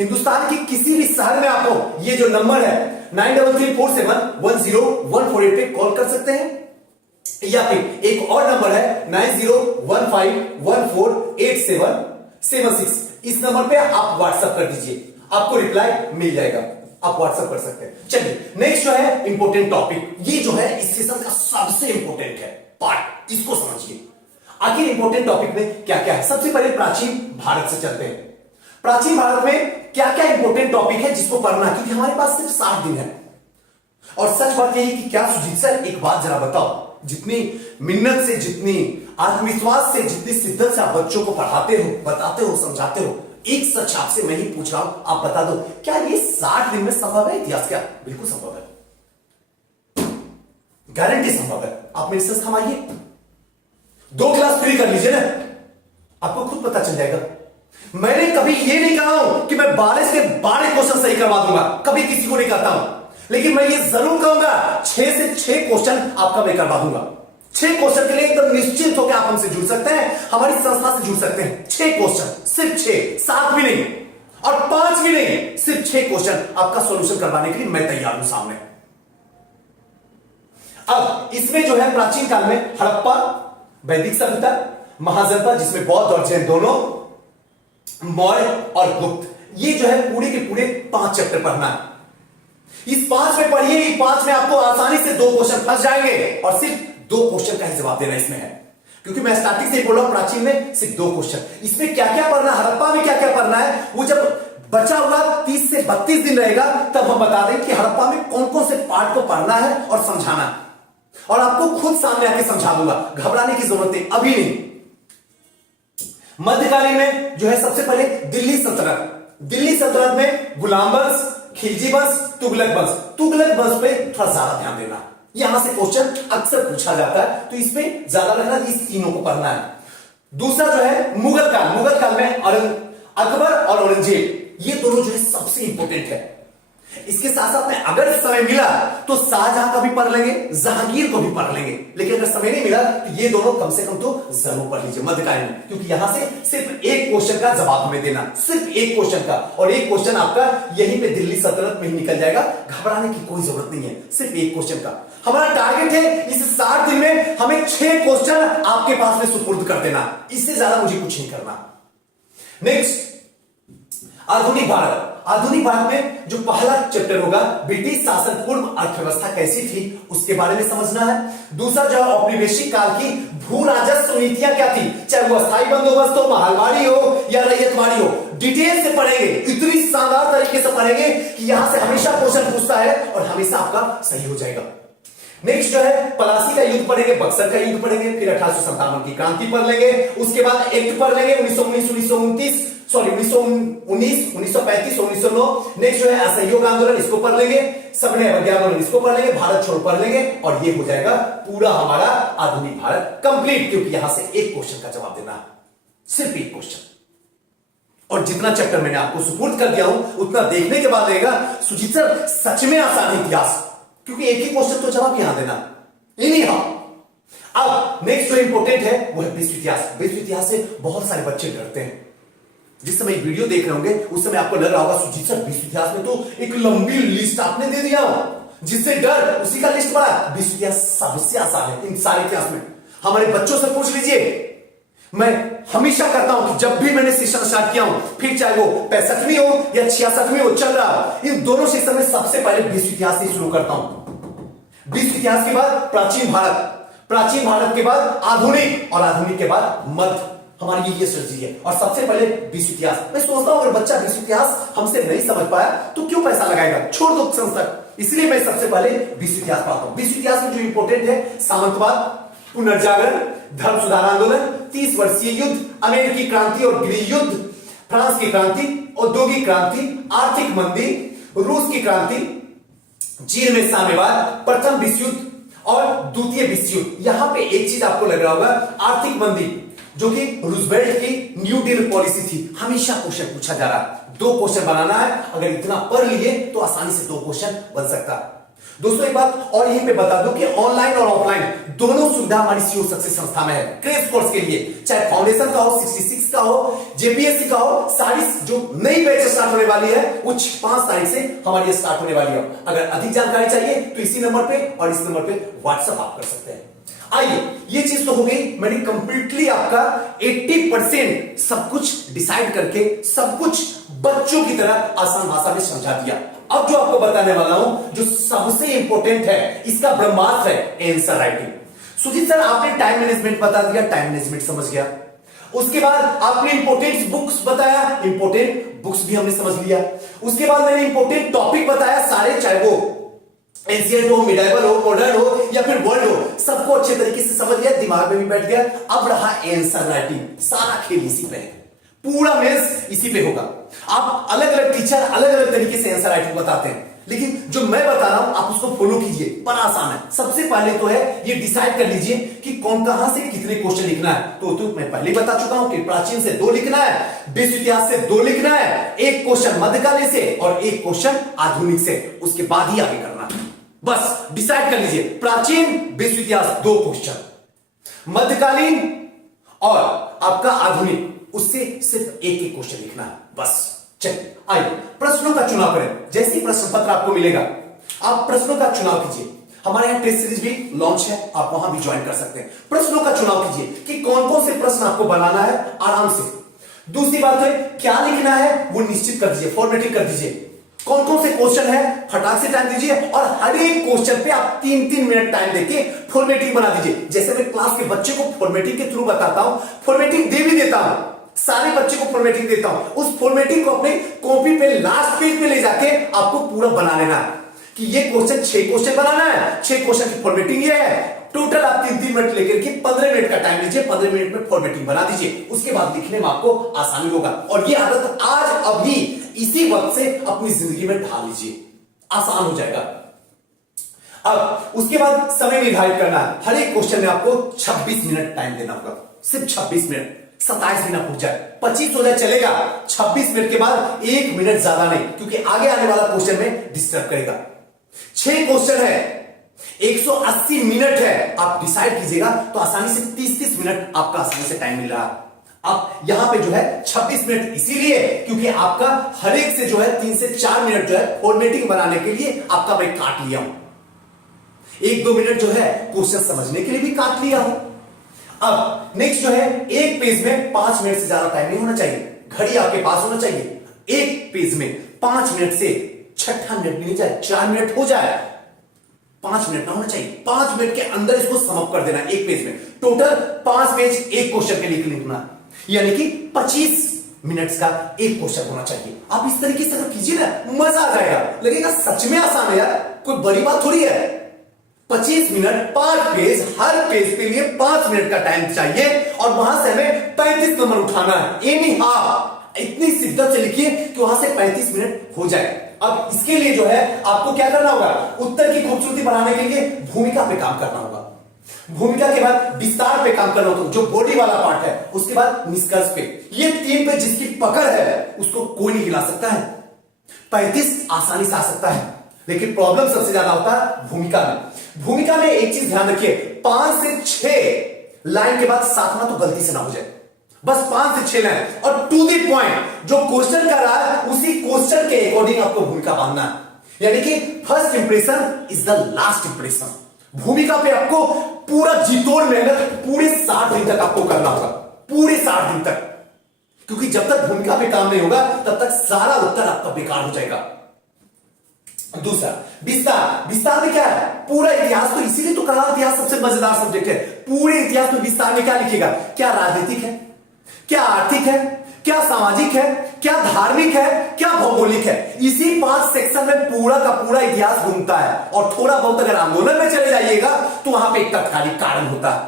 हिंदुस्तान के किसी भी शहर में आपको ये जो नंबर है 9334710148 पे कॉल कर सकते हैं, या फिर एक और नंबर है 9015148776। इस नंबर पे आप व्हाट्सएप कर दीजिए, आपको रिप्लाई मिल जाएगा, आप व्हाट्सएप कर सकते हैं। चलिए नेक्स्ट जो है इंपॉर्टेंट टॉपिक, ये जो है इस सेशन का सबसे इंपॉर्टेंट है पार्ट, इसको समझिए। आखिर इंपॉर्टेंट टॉपिक में क्या क्या है। सबसे पहले प्राचीन भारत से चलते हैं। प्राचीन भारत में क्या क्या इंपॉर्टेंट टॉपिक है जिसको पढ़ना है, क्योंकि हमारे पास सिर्फ 60 दिन है। और सच बात यही कि क्या सुजीत सर एक बात जरा बताओ, जितनी मिन्नत से, जितनी आत्मविश्वास से, जितनी शिद्दत से आप बच्चों को पढ़ाते हो, बताते हो, समझाते हो, एक सच आपसे मैं ही पूछ रहा हूं, आप बता दो क्या ये 60 दिन में संभव है इतिहास? क्या बिल्कुल संभव है, गारंटी संभव है। आप मेरी संस्था में आइए, 2 क्लास फ्री कर लीजिए ना, आपको खुद पता चल जाएगा। मैंने कभी ये नहीं कहा हूं कि मैं 12 से 12 क्वेश्चन सही करवा दूंगा, कभी किसी को नहीं कहता हूं, लेकिन मैं ये जरूर कहूंगा 6 से 6 क्वेश्चन आपका मैं करवा दूंगा। 6 क्वेश्चन के लिए एकदम निश्चित होकर आप हमसे जुड़ सकते हैं, हमारी संस्था से जुड़ सकते हैं। 6 क्वेश्चन, सिर्फ 6, 7 भी नहीं और 5 भी नहीं, सिर्फ 6 क्वेश्चन आपका सॉल्यूशन करवाने के लिए मैं तैयार हूं सामने। अब इसमें जो है प्राचीन काल में हड़प्पा, वैदिक सभ्यता, महाजनपद जिसमें बौद्ध और जैन दोनों, मौर्य और गुप्त, ये जो है पूरे के पूरे 5 चैप्टर पढ़ना है। इस 5 में पढ़िए, 5 में आपको आसानी से 2 क्वेश्चन फंस जाएंगे और सिर्फ 2 क्वेश्चन का ही जवाब देना इसमें है, क्योंकि मैं स्टार्टिंग से बोल रहा हूं प्राचीन में सिर्फ 2 क्वेश्चन। इसमें क्या क्या पढ़ना, हड़प्पा में क्या क्या पढ़ना है, वो जब बचा हुआ 30 से 32 दिन रहेगा तब हम बता दें कि हड़प्पा में कौन कौन से पार्ट को पढ़ना है और समझाना है, और आपको खुद सामने आके समझा दूंगा, घबराने की जरूरत है अभी नहीं। मध्यकालीन में जो है सबसे पहले दिल्ली सल्तनत। दिल्ली सल्तनत में गुलाम वंश, खिलजी वंश, तुगलक वंश। तुगलक वंश पे थोड़ा ज्यादा ध्यान देना, यहां से क्वेश्चन अक्सर पूछा जाता है, तो इस पे ज्यादा रखना, इस तीनों को पढ़ना है। दूसरा जो है मुगल काल। मुगल काल में अकबर और औरंगजेब, ये दोनों जो है सबसे इंपॉर्टेंट है। इसके साथ साथ में अगर समय मिला तो शाहजहां का भी पढ़ लेंगे, जहांगीर को भी पढ़ लेंगे, लेकिन अगर समय नहीं मिला तो ये दोनों कम से कम तो जरूर पढ़ लीजिए मध्यकालीन में, क्योंकि यहां से सिर्फ एक क्वेश्चन का जवाब हमें देना, सिर्फ एक क्वेश्चन का, और एक क्वेश्चन आपका यहीं पे दिल्ली सल्तनत में ही निकल जाएगा। घबराने की कोई जरूरत नहीं है, सिर्फ एक क्वेश्चन का हमारा टारगेट है। इस 60 दिन में हमें 6 क्वेश्चन आपके पास में सुपुर्द कर देना, इससे ज्यादा मुझे कुछ नहीं करना। नेक्स्ट, आधुनिक भारत। आधुनिक भारत में जो पहला चैप्टर होगा, ब्रिटिश शासन पूर्व अर्थव्यवस्था कैसी थी उसके बारे में समझना है। दूसरा जो है औपनिवेशिक काल की भू राजस्व नीतियां क्या थी, चाहे वो अस्थायी बंदोबस्त हो, महलवाड़ी हो या रैयतवाड़ी हो, डिटेल से पढ़ेंगे, इतनी शानदार तरीके से पढ़ेंगे कि यहां से हमेशा क्वेश्चन पूछता है और हमेशा आपका सही हो जाएगा। नेक्स्ट जो है प्लासी का युद्ध पढ़ेंगे, बक्सर का युद्ध पढ़ेंगे, फिर 1857 की क्रांति पढ़ लेंगे, उसके बाद एक्ट पढ़ लेंगे 1919, 1935, 1909। नेक्स्ट जो है असहयोग आंदोलन, इसको पढ़ लेंगे, सबने अवज्ञा आंदोलन, इसको पढ़ लेंगे, भारत छोड़ पढ़ लेंगे, और ये हो जाएगा पूरा हमारा आधुनिक भारत कंप्लीट, क्योंकि यहां से एक क्वेश्चन का जवाब देना है, सिर्फ एक क्वेश्चन। और जितना चैप्टर मैंने आपको सुपुर्द कर दिया हूं उतना देखने के बाद रहेगा सुजीत सर सच में आसान है इतिहास, क्योंकि एक ही क्वेश्चन तो जवाब यहां देना इन्हीं। अब नेक्स्ट जो इंपॉर्टेंट है वो है विश्व इतिहास। विश्व इतिहास से बहुत सारे बच्चे डरते हैं। जिस समय वीडियो देख रहे होंगे उस समय आपको लग रहा होगा सुजीत सर विश्व इतिहास में तो एक लंबी लिस्ट आपने दे दिया हो, जिससे डर उसी का लिस्ट बड़ा। विश्व इतिहास सबसे आसान है इन सारे इतिहास में। हमारे बच्चों से पूछ लीजिए, मैं हमेशा करता हूं कि जब भी मैंने सेशन स्टार्ट किया हूं, फिर चाहे वो 65वीं हो या 66वीं हो, चल रहा, इन दोनों सेशन में सबसे पहले विश्व इतिहास से शुरू करता हूं। विश्व इतिहास के बाद प्राचीन भारत, प्राचीन भारत के बाद आधुनिक, और आधुनिक के बाद मध्य। हमारी ये स्ट्रेटजी है, और सबसे पहले विश्व इतिहास। मैं सोचता हूं अगर बच्चा विश्व इतिहास हमसे नहीं समझ पाया तो क्यों पैसा लगाएगा, छोड़ दो संस्था। इसलिए मैं सबसे पहले विश्व इतिहास पढ़ाता हूं। विश्व इतिहास में जो इंपॉर्टेंट है, सामंतवाद, पुनर्जागरण, धर्म सुधार आंदोलन, 30 वर्षीय युद्ध, अमेरिकी क्रांति और गृह युद्ध, फ्रांस की क्रांति, औद्योगिक क्रांति, आर्थिक मंदी, रूस की क्रांति, चीन में साम्यवाद, प्रथम विश्व युद्ध और द्वितीय विश्व युद्ध। यहां पे एक चीज आपको लग रहा होगा, आर्थिक मंदी, जो कि रूजवेल्ट की न्यू डील पॉलिसी थी। हमेशा क्वेश्चन पूछा जा रहा है, 2 क्वेश्चन बनाना है, अगर इतना पढ़ लिए तो आसानी से 2 क्वेश्चन बन सकता है। दोस्तों एक बात और यहीं पे बता दूं कि ऑनलाइन और ऑफलाइन दोनों सुविधा हमारी सीओ सक्सेस संस्था में है। क्रेश कोर्स के लिए चाहे फाउंडेशन का हो, 66 का हो, जेपीएससी का हो, सारी जो नई बैच स्टार्ट होने वाली है वो 5 तारीख से हमारी स्टार्ट होने वाली है। अगर अधिक जानकारी चाहिए तो इसी नंबर पे और इस नंबर पे व्हाट्सएप आप कर सकते हैं। आइए, ये चीज तो हो गई, मैंने कंप्लीटली आपका 80% सब कुछ डिसाइड करके सब कुछ बच्चों की तरह आसान भाषा में समझा दिया। अब जो आपको बताने वाला हूं, जो सबसे इंपॉर्टेंट है, इसका ब्रह्मास्त्र है आंसर राइटिंग। सुजीत सर, आपने टाइम मैनेजमेंट बता दिया, टाइम मैनेजमेंट समझ गया। उसके बाद आपने इंपॉर्टेंट बुक्स बताया, इंपॉर्टेंट बुक्स भी हमने समझ लिया। उसके बाद मैंने इंपॉर्टेंट टॉपिक बताया सारे, चाहे वो एंशिएंट हो, मिडाइवल हो, मॉडर्न हो या फिर वर्ल्ड हो, सबको अच्छे तरीके से समझ लिया, दिमाग में भी बैठ गया। अब रहा आंसर राइटिंग, सारा खेल इसी पे है, पूरा मेंस इसी पे होगा। आप अलग अलग टीचर अलग अलग तरीके से आंसर राइटिंग बताते हैं, लेकिन जो मैं बता रहा हूं आप उसको फॉलो कीजिए, पर आसान है। सबसे पहले तो है ये डिसाइड कर लीजिए कि कौन कहां से कितने क्वेश्चन लिखना है। तो मैं पहले बता चुका हूं कि प्राचीन से 2 लिखना है, विश्व इतिहास से 2 लिखना है, एक क्वेश्चन मध्यकालीन से और एक क्वेश्चन आधुनिक से, उसके बाद ही आगे करना है। बस डिसाइड कर लीजिए, प्राचीन विश्व इतिहास 2 क्वेश्चन, मध्यकालीन और आपका आधुनिक, उससे सिर्फ एक एक क्वेश्चन लिखना है बस। चलिए आइए प्रश्नों का चुनाव करें। जैसे ही प्रश्न पत्र आपको मिलेगा आप प्रश्नों का चुनाव कीजिए। हमारे यहां टेस्ट सीरीज भी लॉन्च है, आप वहां भी ज्वाइन कर सकते हैं। प्रश्नों का चुनाव कीजिए कि कौन कौन से प्रश्न आपको बनाना है आराम से। दूसरी बात है क्या लिखना है वो निश्चित कर दीजिए, फॉर्मेटिंग कर दीजिए। कौन कौन से क्वेश्चन है फटाक से टाइम दीजिए और हर एक क्वेश्चन पे आप 3-3 मिनट टाइम देके फॉर्मेटिंग बना दीजिए। जैसे मैं क्लास के बच्चे को फॉर्मेटिंग के थ्रू बताता हूं, फॉर्मेटिंग दे भी देता हूं, सारे बच्चे को फॉर्मेटिंग देता हूं। उस फॉर्मेटिंग को अपने कॉपी पे लास्ट पेज पे ले जाके आपको पूरा बना लेना है कि ये क्वेश्चन 6 क्वेश्चन बनाना है, 6 क्वेश्चन की फॉर्मेटिंग ये है। टोटल आप 3-3 मिनट लेकर के 15 मिनट का टाइम लीजिए, 15 मिनट में फॉर्मेटिंग बना दीजिए। उसके बाद लिखने में आपको आसानी होगा और ये आदत आज अभी इसी वक्त से अपनी जिंदगी में ढाल लीजिए, आसान हो जाएगा। अब उसके बाद समय निर्धारित करना है। हर एक क्वेश्चन में आपको 26 मिनट टाइम देना होगा, सिर्फ 26 मिनट। 27 भी ना पूछ जाए, 25 हो जाए चलेगा। 26 मिनट के बाद 1 मिनट ज्यादा नहीं, क्योंकि आगे आने वाला क्वेश्चन में डिस्टर्ब करेगा। 6 क्वेश्चन है, 180 मिनट है। आप डिसाइड कीजिएगा तो आसानी से 30-30 मिनट आपका आसानी से टाइम मिल रहा है। अब यहां पे जो है 26 मिनट इसीलिए क्योंकि आपका हर एक से जो है 3 से 4 मिनट जो है फॉर्मेटिंग बनाने के लिए आपका मैं काट लिया हूं। 1-2 मिनट जो है क्वेश्चन समझने के लिए भी काट लिया हूं। अब नेक्स्ट जो है, एक पेज में 5 मिनट से ज्यादा टाइम नहीं होना चाहिए। घड़ी आपके पास होना चाहिए। एक पेज में 5 मिनट से 6 मिनट भी नहीं जाए, 4 मिनट हो जाए, 5 मिनट ना होना चाहिए। 5 मिनट के अंदर इसको समअप कर देना एक पेज में। टोटल 5 पेज एक क्वेश्चन के लिए लिखना, यानी कि 25 मिनट्स का एक क्वेश्चन होना चाहिए। आप इस तरीके से अगर कीजिए ना, मजा आ जाएगा, लगेगा सच में आसान है यार, कोई बड़ी बात थोड़ी है। 25 मिनट 5 पेज, हर पेज के लिए 5 मिनट का टाइम चाहिए और वहां से हमें 35 नंबर उठाना है। एनी हाफ इतनी शिद्दत से लिखिए कि वहां से 35 मिनट हो जाए। अब इसके लिए जो है आपको क्या करना होगा, उत्तर की खूबसूरती बढ़ाने के लिए भूमिका पे काम करना होगा। भूमिका के बाद विस्तार पे काम करना होगा, जो बॉडी वाला पार्ट है। उसके बाद निष्कर्ष पे। ये 3 पे जिसकी पकड़ है उसको कोई नहीं हिला सकता है। 35 आसानी से आ सकता है, लेकिन प्रॉब्लम सबसे ज्यादा होता है भूमिका में। भूमिका में एक चीज ध्यान रखिए, 5 से 6 लाइन के बाद 7वां तो गलती से ना हो जाए। बस 5 से 6 लाइन और टू द पॉइंट। जो क्वेश्चन कर रहा है उसी क्वेश्चन के अकॉर्डिंग आपको भूमिका बांधना है, यानी कि first impression is the last impression. भूमिका पे आपको पूरा जीतोड़ मेहनत पूरे 60 दिन तक आपको करना होगा, पूरे 60 दिन तक, क्योंकि जब तक भूमिका पे काम नहीं होगा तब तक सारा उत्तर आपका बेकार हो जाएगा। दूसरा विस्तार। विस्तार में क्या है, पूरा इतिहास, तो इसीलिए तो कहा इतिहास सबसे मजेदार सब्जेक्ट है। पूरे इतिहास में विस्तार में क्या लिखेगा, क्या राजनीतिक है, क्या आर्थिक है, क्या सामाजिक है, क्या धार्मिक है, क्या भौगोलिक है। इसी 5 सेक्शन में पूरा का पूरा इतिहास घूमता है। और थोड़ा बहुत अगर आंदोलन में चले जाइएगा तो वहां पे एक तत्कालिक कारण होता है,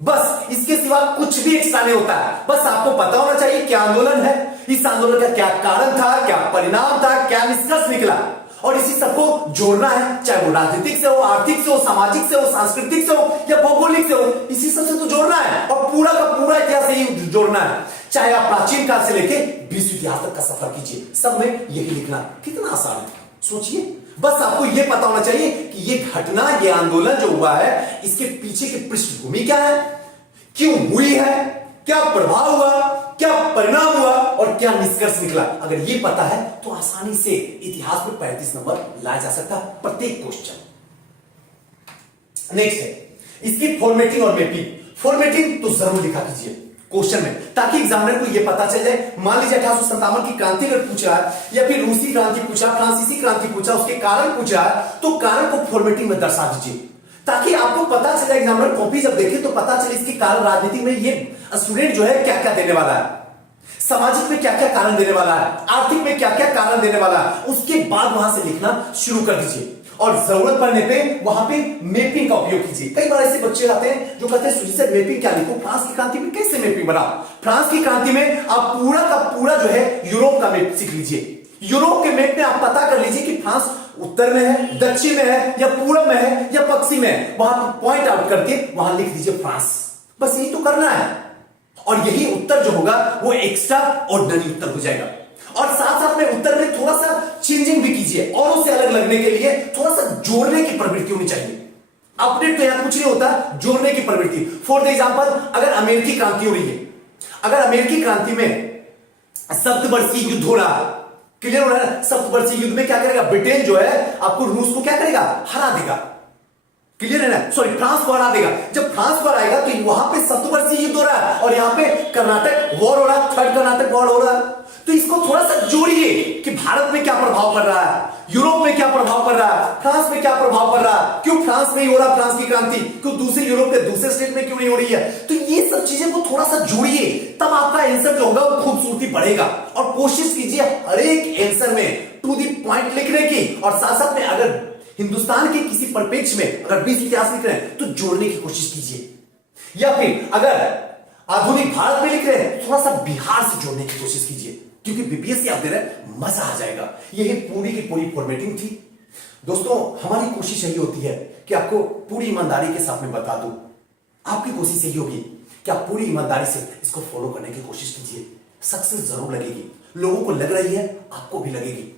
बस इसके सिवा कुछ भी एक्स्ट्रा नहीं होता है। बस आपको पता होना चाहिए क्या आंदोलन है, इस आंदोलन का क्या कारण था, क्या परिणाम था, क्या निष्कर्ष निकला, और इसी सबको जोड़ना है। चाहे वो राजनीतिक से हो, आर्थिक से हो, सामाजिक से हो, सांस्कृतिक से हो या भौगोलिक से हो, इसी सबसे तो जोड़ना है। और पूरा का पूरा इतिहास ही जोड़ना है। चाहे आप प्राचीन काल से लेके विश्व इतिहास तक का सफर कीजिए, सब में यही लिखना। कितना आसान है सोचिए। बस आपको यह पता होना चाहिए कि यह घटना, यह आंदोलन जो हुआ है, इसके पीछे की पृष्ठभूमि क्या है, क्यों हुई है, क्या प्रभाव हुआ, क्या परिणाम हुआ और क्या निष्कर्ष निकला। अगर यह पता है तो आसानी से इतिहास में 35 नंबर लाया जा सकता है प्रत्येक क्वेश्चन। नेक्स्ट है इसकी फॉर्मेटिंग और मैपिंग। फॉर्मेटिंग तो जरूर लिखा कीजिए क्वेश्चन में, ताकि एग्जामिनर को यह पता चल जाए। मान लीजिए 1857 की क्रांति अगर पूछा है, या फिर रूसी क्रांति पूछा, फ्रांसीसी क्रांति पूछा, उसके कारण पूछा है, तो कारण को फॉर्मेटिंग में दर्शा दीजिए, ताकि आपको पता चले, एग्जामिनर कॉपी जब देखे तो पता चले इसके कारण राजनीति में ये स्टूडेंट जो है क्या क्या देने वाला है, सामाजिक में क्या क्या कारण देने वाला है, आर्थिक में क्या क्या कारण देने वाला है। उसके बाद वहां से लिखना शुरू कर दीजिए और जरूरत पड़ने पे वहां पे मैपिंग का उपयोग कीजिए। कई बार ऐसे बच्चे आते हैं जो कहते हैं सुजी सर मैपिंग क्या लिखूं, फ्रांस की क्रांति में कैसे मैपिंग बनाओ। फ्रांस की क्रांति में आप पूरा का पूरा जो है यूरोप का मैप सीख लीजिए। यूरोप के मैप में आप पता कर लीजिए कि फ्रांस उत्तर में है, दक्षिण में है, या पूर्व में है, या पश्चिम में है। वहां पॉइंट आउट करके वहां लिख दीजिए फ्रांस। बस यही तो करना है और यही उत्तर जो होगा वो एक्स्ट्रा ऑर्डिनरी उत्तर हो जाएगा। और साथ साथ में उत्तर में थोड़ा सा चेंजिंग भी कीजिए, औरों से अलग लगने के लिए थोड़ा सा जोड़ने की प्रवृत्ति होनी चाहिए। अपडेट तो यहां कुछ नहीं होता, जोड़ने की प्रवृत्ति। फॉर द एग्जांपल, अगर अमेरिकी क्रांति हो रही है, अगर अमेरिकी क्रांति में सप्तवर्षीय युद्ध हो रहा है, क्लियर हो रहा है, सप्तवर्षीय युद्ध में क्या करेगा, ब्रिटेन जो है आपको रूस को क्या करेगा, हरा देगा। क्लियर है ना, सॉरी फ्रांस को हरा देगा। जब फ्रांस को हराएगा तो वहां पे सप्तवर्षीय युद्ध हो रहा है और यहां पे कर्नाटक वॉर हो रहा है, थर्ड कर्नाटक वॉर हो रहा है। तो इसको थोड़ा सा जोड़िए कि भारत में क्या प्रभाव पड़ रहा है, यूरोप में क्या प्रभाव पड़ रहा है, फ्रांस में क्या प्रभाव पड़ रहा है, क्यों फ्रांस में ही हो रहा है फ्रांस की क्रांति, क्यों दूसरे यूरोप के दूसरे स्टेट में क्यों नहीं हो रही है। तो ये सब चीजें को थोड़ा सा जोड़िए, तब आपका आंसर जो होगा वो खूबसूरती बढ़ेगा। और कोशिश कीजिए हर एक आंसर में टू द पॉइंट लिखने की, और साथ साथ में अगर हिंदुस्तान के किसी परिप्रेक्ष्य में अगर 20 इतिहास लिख रहे हैं तो जोड़ने की कोशिश कीजिए, या फिर अगर आधुनिक भारत में लिख रहे हैं थोड़ा सा बिहार से जोड़ने की कोशिश कीजिए, क्योंकि बीपीएससी आप दे रहे हैं, मजा आ जाएगा। यही पूरी की पूरी फॉर्मेटिंग थी दोस्तों। हमारी कोशिश यही होती है कि आपको पूरी ईमानदारी के साथ में बता दूं। आपकी कोशिश यही होगी कि आप पूरी ईमानदारी से इसको फॉलो करने की कोशिश कीजिए। सक्सेस जरूर लगेगी, लोगों को लग रही है, आपको भी लगेगी।